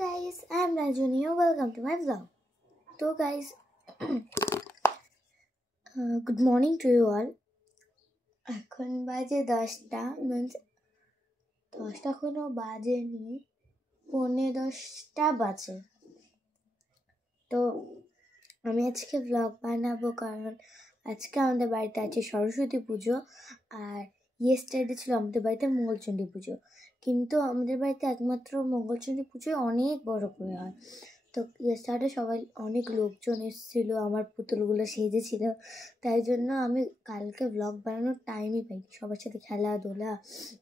guys, I'm Rajuni. Welcome to my vlog. So guys, good morning to you all. এখন বাজে 10টা means 10টা কোনো বাজেনি, 9:45 বাজে। তো আমি আজকে ব্লগ বানাবো কারণ আজকে আমাদের বাড়িতে আছে সরস্বতী পুজো আর ইয়েস্টারডে ছিল আমাদের বাড়িতে মঙ্গলচণ্ডী পুজো। কিন্তু আমাদের বাড়িতে একমাত্র মঙ্গলচণ্ডী পুজো অনেক বড় করে হয়। তো ইয়েস্টারডে সবাই অনেক লোকজন এসেছিলো, আমার পুতুলগুলো সেজেছিল, তাই জন্য আমি কালকে ব্লগ বানানোর টাইমই পাইনি। সবার সাথে খেলাধুলা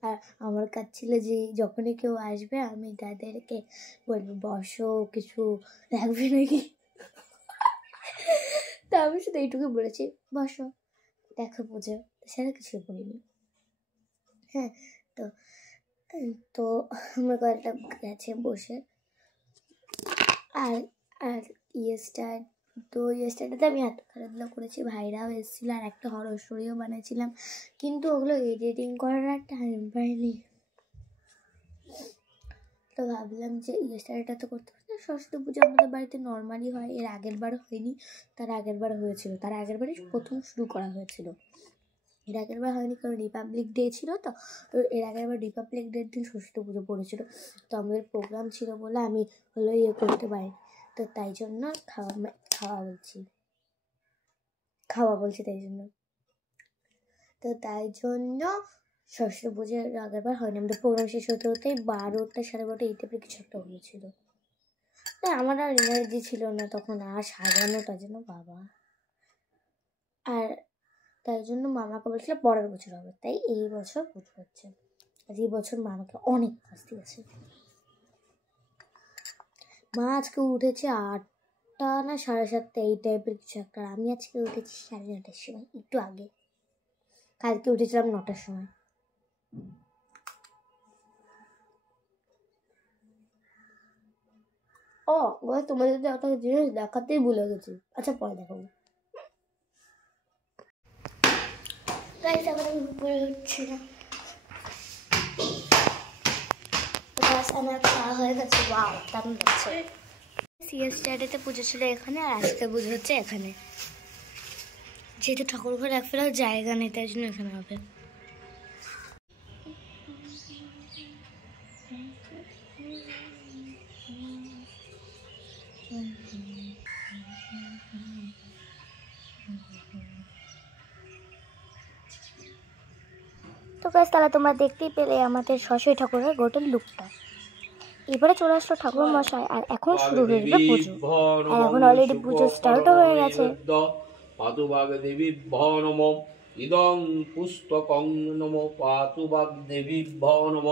আর আমার কাজ ছিল যে যখনই কেউ আসবে আমি তাদেরকে বলবো বসো, কিছু রাখবে নাকি। তা আমি শুধু এইটুকু বলেছি বসো, দেখো পুজো, সেটা কিছু বলিনি। হ্যাঁ, তো তো আমার গলাটা গেছে বসে। আর আর ইয়েস্টারডেতে আমি এত খেলাধুলা করেছি, ভাইরাও এসেছিলো আর একটা হরর স্টোরিও বানিয়েছিলাম, কিন্তু ওগুলো এডিটিং করার আর টাইম পাইনি। তো ভাবলাম যে ইয়েস্টারডেটা তো করতে পারি না। সরস্বতী পুজো আমাদের বাড়িতে নর্মালি হয়, এর আগের বার হয়নি, তার আগের বার হয়েছিল, তার আগের বারই প্রথম শুরু করা হয়েছিল। এর আগের বার হয়নি কারণ রিপাবলিক ডে ছিল, তো এর আগের বার রিপাবলিক ডের দিন সরস্বতী পুজো পড়েছিল। তো আমাদের প্রোগ্রাম ছিল বলে আমি হলো করতে পারি, তো তাই জন্য খাওয়া বলছি তাই জন্য। তো তাই জন্য সরস্বতী পুজোর আগের বার হয়নি। আমাদের প্রোগ্রাম শেষ হতে হতেই 12টা 12:30 এই টাইপের কিছু একটা হয়েছিল। তাই আমার আর এনার্জি ছিল না তখন আর সাজানোটা যেন বাবা। আর তাই জন্য মামাকে বলছিল পরের বছর হবে, তাই এই বছর পুজো হচ্ছে। আর এই বছর মা আমাকে অনেক কাজ দিয়েছে। মা আজকে উঠেছে 8টা না 7:30 এই টাইপের কিছু একটা, আর আমি আজকে উঠেছি 9:30টার সময়, একটু আগে। কালকে উঠেছিলাম 9টার সময়। তোমাদের একটা জিনিস দেখাতেই ভুলে গেছি, আচ্ছা পরে দেখাবো। আমার খাওয়া হয়ে গেছে, ওয়াও দারুণ লাগছে। ইয়েস্টারডেতে পুজো ছিল এখানে আর আজকে পুজো হচ্ছে এখানে। যেহেতু ঠাকুর ঘর এক ফেরার জায়গা নেই তাই জন্য এখানে হবে। তো গাইস, তাহলে তোমরা দেখতেই পেলে আমাদের সরস্বতী ঠাকুরের গোটের লুকটা। এবারে চলে আসলো ঠাকুর মশাই আর এখন শুরু হয়ে যাবে পুজো। আর এখন অলরেডি পুজো স্টার্টও হয়ে গেছে। পাতু বাগ দেবী নম ইদং পুস্তকং নম পাতু বাগ দেবী নম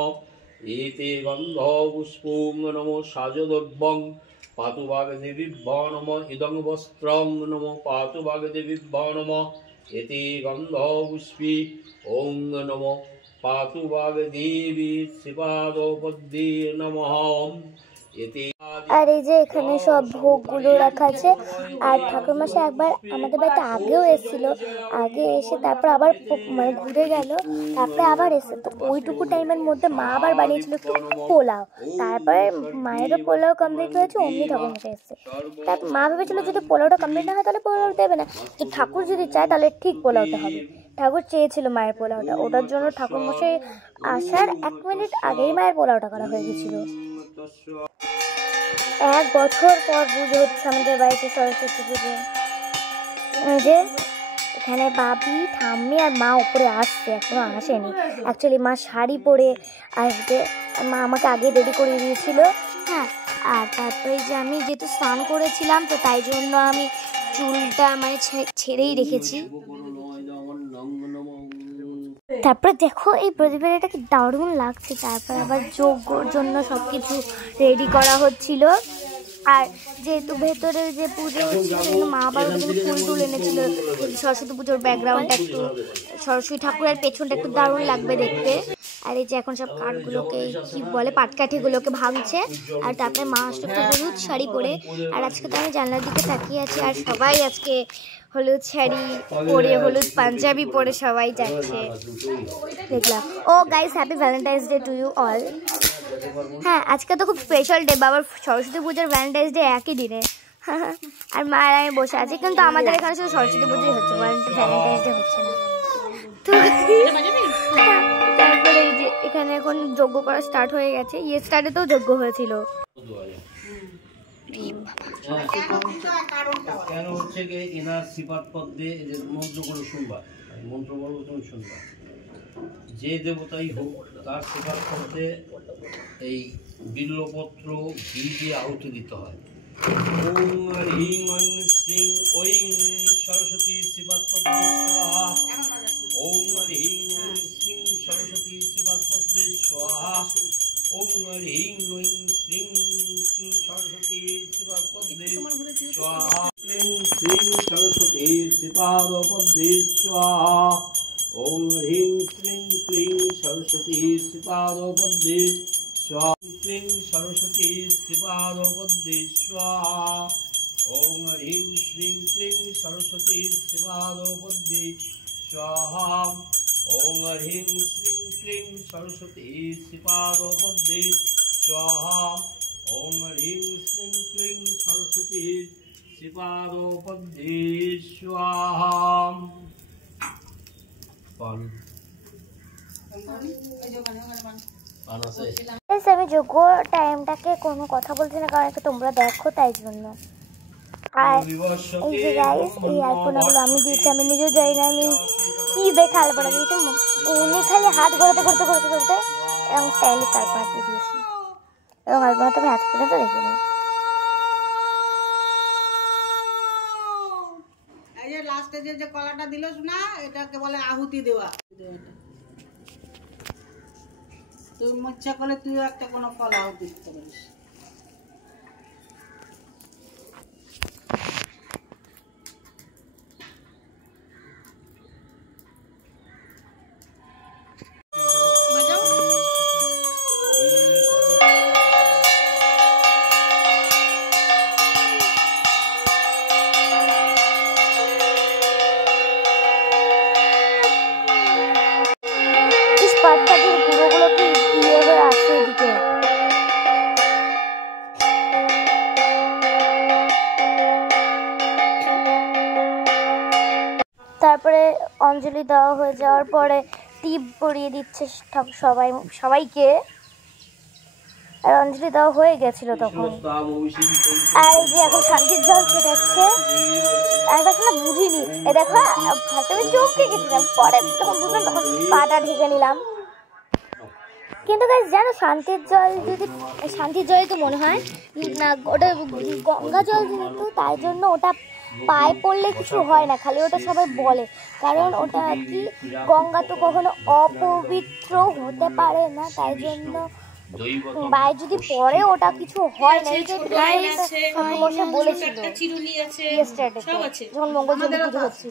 এতে গন্ধ পুষ্পং নম সাজদ্রব্যং পাতু বাগ দেবী নম ইদং বস্ত্রং নম পাতু বাগ দেবী নম এতে গন্ধ পুষ্পী ওং নম পাতু বাগ দেবী শ্রীপাদপদ্মে নমঃ। আর এই যে এখানে সব ভোগগুলো রাখা আছে। আর ঠাকুরমশাই একবার আমাদের বাড়িতে আগেও এসেছিল, আগে এসে তারপর আবার মানে ঘুরে গেল, তারপরে আবার এসে। তো ওইটুকু টাইমের মধ্যে মা আবার বানিয়েছিল পোলাও, তারপরে মায়েরও পোলাও কমপ্লিট হয়েছে, অমনি ঠাকুরমশাই এসছে। তারপর মা ভেবেছিল যদি পোলাওটা কমপ্লিট না হয় তাহলে পোলাও দেবে না, তো ঠাকুর যদি চায় তাহলে ঠিক পোলাওটা হবে। ঠাকুর চেয়েছিল মায়ের পোলাওটা, ওটার জন্য ঠাকুরমশাই আসার 1 মিনিট আগেই মায়ের পোলাওটা করা হয়ে গেছিল। 1 বছর পর পুজো হচ্ছে আমাদের বাড়িতে সরস্বতী পুজো। যে এখানে বাবি, ঠাম্মি আর মা উপরে আসছে, এখনো আসেনি। অ্যাকচুয়ালি মা শাড়ি পরে আসবে, মা আমাকে আগে রেডি করে দিয়েছিল। হ্যাঁ, আর তারপরে যে আমি যেহেতু স্নান করেছিলাম তো তাই জন্য আমি চুলটা মানে ছেড়েই রেখেছি। তারপরে দেখো এই প্রদীপের এটা কি দারুণ লাগছে। তারপর আবার যজ্ঞর জন্য সব কিছু রেডি করা হচ্ছিল। আর যেহেতু ভেতরে যে পুজো হচ্ছিল সেজন্য মা আবার ফুল টুল এনেছিল। সরস্বতী পুজোর ব্যাকগ্রাউন্ডটা একটু, সরস্বতী ঠাকুরের পেছনটা একটু দারুণ লাগবে দেখতে। আর এই যে এখন সব কাঠগুলোকে কি বলে, পাটকাঠিগুলোকে ভাঙছে। আর তারপরে মা আসলে একটু হলুদ শাড়ি পরে। আর আজকে তো আমি জানলার দিকে তাকিয়ে আছি আর সবাই আজকে হলুদ শাড়ি পরে, হলুদ পাঞ্জাবি পরে সবাই যাচ্ছে দেখলাম। Oh guys, happy Valentine's day to you all. হ্যাঁ, আজকে তো খুব স্পেশাল ডে, বাবার সরস্বতী পুজোর ভ্যালেন্টাইন্স ডে একই দিনে। আর মা আর আমি বসে আছি, কিন্তু আমাদের এখানে শুধু সরস্বতী পুজোই হচ্ছে, ভ্যালেন্টাইন্স ডে হচ্ছে না। তো তারপরে এই যে এখানে এখন যজ্ঞ করা স্টার্ট হয়ে গেছে, ইয়েস্টারডেতেও যজ্ঞ হয়েছিল। কেন হচ্ছে কি এনার সিফাত পদ্মে যে মন্ত্রগুলো শুনবা, মন্ত্রগুলো তুমি শুনবা, যে দেবতাই হোক তার সিফাত পদ্মে এই বিল্লপত্র ঘি দিয়ে আহুতি দিতে হয়। ওম হ্রিং ঐং শ্রীং ঐং সরস্বতী সিফাত পদ্মে স্বাহা। ওম হ্রিং ঐং শ্রীং সরস্বতী সিফাত পদ্মে স্বাহা। ওম হ্রিং ঐং শ্রীং সরস্বতী সিফাত পদ্মে স্বাহা। ক্লীং শ্রীং সরস্বতী সিফাত পদ্মে স্বাহা। ওম হ্রিং শ্রীং ক্লীং সরস্বতী সিফাত পদ্মে স্বাহা। ক্লীং সরস্বতী সিফাত পদ্মে স্বাহা। ওম হ্রিং শ্রীং ক্লীং সরস্বতী সিফাত পদ্মে স্বাহা। ওম হ্রিং শ্রীং ক্লীং সরস্বতী সিফাত পদ্মে স্বাহা। ওম হ্রিং শ্রীং ক্লীং সরস্বতী সিফাত পদ্মে স্বাহা। পান আমি যোগ্য টাইমটাকে কোনো কথা বলছি না, কারণ তোমরা দেখো তাই জন্য। আর এই যে গাইস, এই আইফোনগুলো আমি দিয়েছি, আমি নিজেও জানি না আমি কি দেখে আলপনা দিয়েছি। উনি খালি হাত ঘোরাতে করতে করতে করতে এবং স্টাইলিশ আলপনা দিয়ে দিয়েছি, এবং আলপনা তো আমি আজ পর্যন্ত দেখিনি। এই যে লাস্টে যে কলাটা দিল না, এটাকে বলে আহুতি দেওয়া। তুই ইচ্ছা করলে তুইও একটা কোনো ফল আহুতি দিতে পারিস। পাতাদের গুঁড়োগুলো কি দিয়ে হয়ে আসছে এদিকে। তারপরে অঞ্জলি দেওয়া হয়ে যাওয়ার পরে টিপ পরিয়ে দিচ্ছে সবাইকে, আর অঞ্জলি দেওয়া হয়ে গেছিল তখন। আর এই যে এখন শান্তির জল ছেটাচ্ছে, আর না বুঝিনি, এ দেখো ফার্স্টে আমি চমকে গেছিলাম, পরে যখন বুঝলাম তখন পাটা ঢেকে নিলাম। কিন্তু গাইস জানো, শান্তির জল তো মনে হয় না, ওটা গঙ্গা জল যেহেতু, তাই জন্য ওটা পায়ে পড়লে কিছু হয় না, খালি ওটা সবাই বলে, কারণ ওটা কি গঙ্গা তো কখনো অপবিত্র হতে পারে না, তাই জন্য পায়ে যদি পড়ে ওটা কিছু হয় না। বলেছিল যখন মঙ্গলচন্ডী পুজো হচ্ছিল।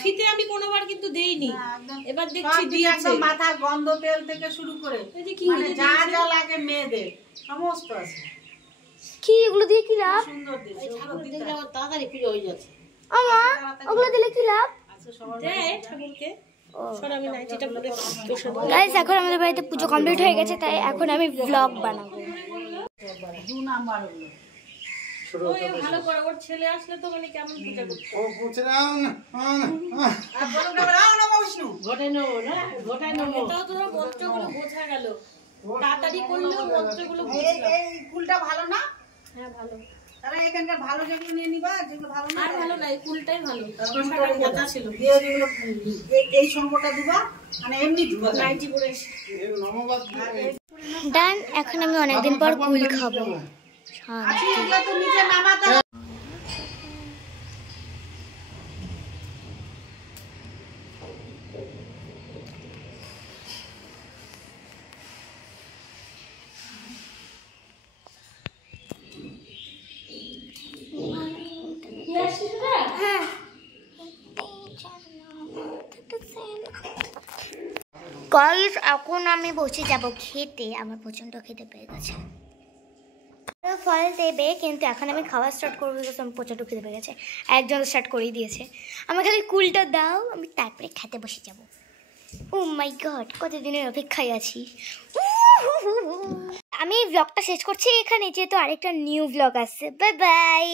ফিতে আমি কোনোবার কিন্তু দেইনি, এবার দেখছি দিয়েছে। মাথার গন্ধ তেল থেকে শুরু করে মানে যা যা লাগে মেয়েদের সমস্ত আছে। কি এগুলো দিয়ে কি লাভ? সুন্দর দিচ্ছে, ওগুলো দিলে আমার তাড়াতাড়ি পুজো হয়ে যাচ্ছে। আমা ওগুলো দিলে কি লাভ? দেয় ঠাকুরকে। গাইস এখন আমাদের বাড়িতে পুজো কমপ্লিট হয়ে গেছে, তাই এখন আমি ব্লগ বানাবো। 2 নাম্বার ওগুলো ওই ভালো করে, ওর ছেলে আসলে তো মানে কেমন পূজা করতে ও পুছরাও না। আর বলো না রাও না বিষ্ণু ঘটাই নেব না, ঘটাই নেব। এটাও তো মন্ত্রগুলো বোঝা গেল, তাড়াতাড়ি করলেও মন্ত্রগুলো বোঝা। এই ফুলটা ভালো না? হ্যাঁ ভালো। তাহলে এখানকার ভালো যেগুলো নিয়ে নিবা, যেগুলো ভালো না আর ভালো না, এই ফুলটাই ভালো। শশাটা কথা ছিল দিয়ে যেগুলো এই সম্পর্কটা দিবা, মানে এমনি দিবা নাইটি পরে নমবাদ ডান। এখন আমি অনেকদিন পর কুল খাবো। আচ্ছা এগুলো তো নিচে নামাতে গাইস এখন আমি বসে যাব খেতে, আমার প্রচন্ড খেতে পেয়ে গেছে। ফল দেবে, কিন্তু এখন আমি খাওয়া স্টার্ট করবো, বিকজ আমি প্রচন্ড খেতে পেয়ে গেছে। একজন স্টার্ট করেই দিয়েছে, আমার খালি কুলটা দাও, আমি তারপরে খেতে বসে যাব। ও মাই গড, কতদিনের অপেক্ষায় আছি। আমি ব্লগটা শেষ করছি এখানে, যেহেতু আরেকটা নিউ ব্লগ আসছে। Bye bye.